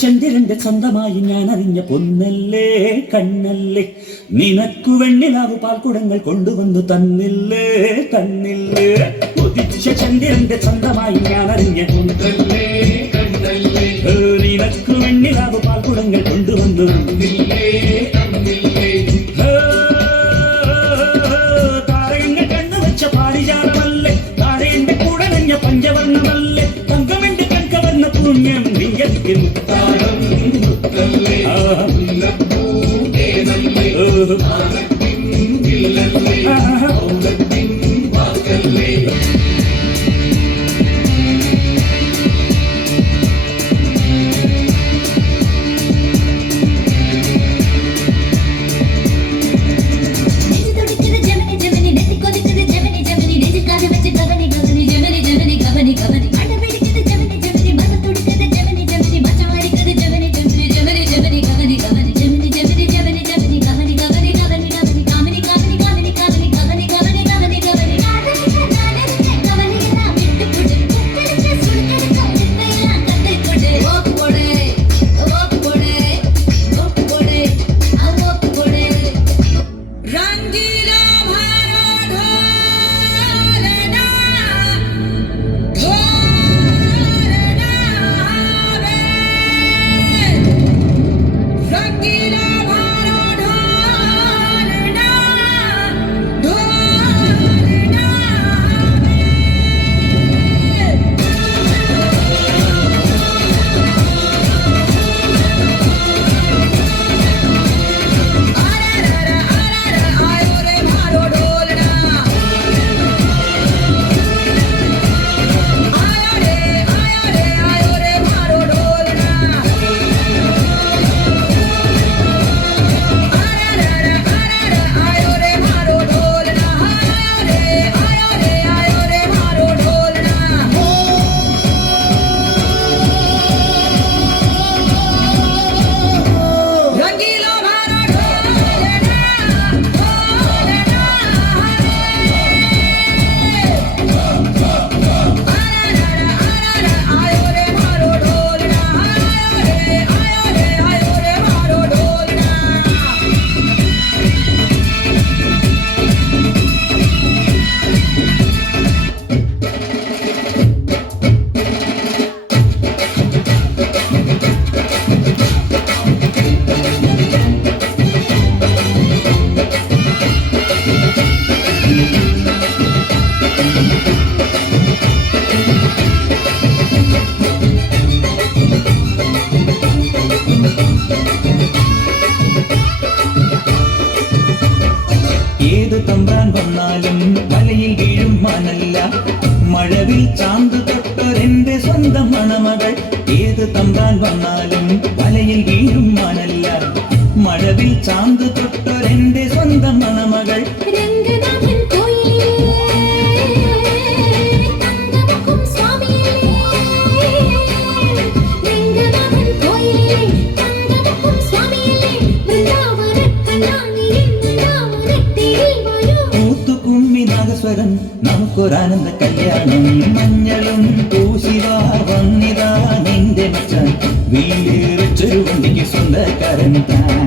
ചന്ദ്രന്റെ സ്വന്തമായി ഞാൻ അറിഞ്ഞ പൊന്നല്ലേ കണ്ണല്ലേ, നിനക്കു വെണ്ണിലാവ് പാൽക്കുടങ്ങൾ കൊണ്ടുവന്നു തന്നില്ലേ തന്നില്ലേ. ഉദിച്ച ചന്ദ്രന്റെ സ്വന്തമായി ഞാൻ അറിഞ്ഞ പൊന്നല്ലേ കണ്ണല്ലേ, നിനക്കു വെണ്ണിലാവ് പാൽക്കുടങ്ങൾ കൊണ്ടുവന്നു തന്നില്ലേ തന്നില്ലേ. താരങ്ങൾ കണ്ണുവച്ച പാരിജാതമല്ലേ, താരന്റെ കൂടെ നഞ്ഞ പഞ്ചവർണ്ണമല്ലേ, തങ്കമെന്റെ കൺകവർണ്ണ പുണ്യം നീയത്തിൽ മുത്താരം മുത്തല്ലേ. വന്നാലും വലയിൽ വീഴും മാനല്ല. മഴവിൽ ചാന്ത് തൊട്ടൊരെന്റെ സ്വന്തം മണമകൾ. ഏത് തമ്പാൻ വന്നാലും വലയിൽ വീഴും മാനല്ല. മഴവിൽ ചാന്ത് തൊട്ടൊരെന്റെ സ്വന്തം മണമകൾ. രംഗനാഥൻ കോയിലേ തങ്കമുഖം സ്വാമിയേ. രംഗനാഥൻ കോയിലേ തങ്കമുഖം സ്വാമിയേ. വൃന്ദാവന കണ്ണാടി വൃന്ദാവനത്തിൽ വരൂ. കൂത്തുകുമ്മി നാഗസ്വരം നമുക്കൊരാനന്ദ കല്യാണം. മഞ്ഞളും പൂശിവാ വന്നിതാ നിന്റെ മച്ചാൻ. വീടേറിച്ചൊരു വണ്ടിക്ക് സ്വന്തക്കാരൻ താൻ.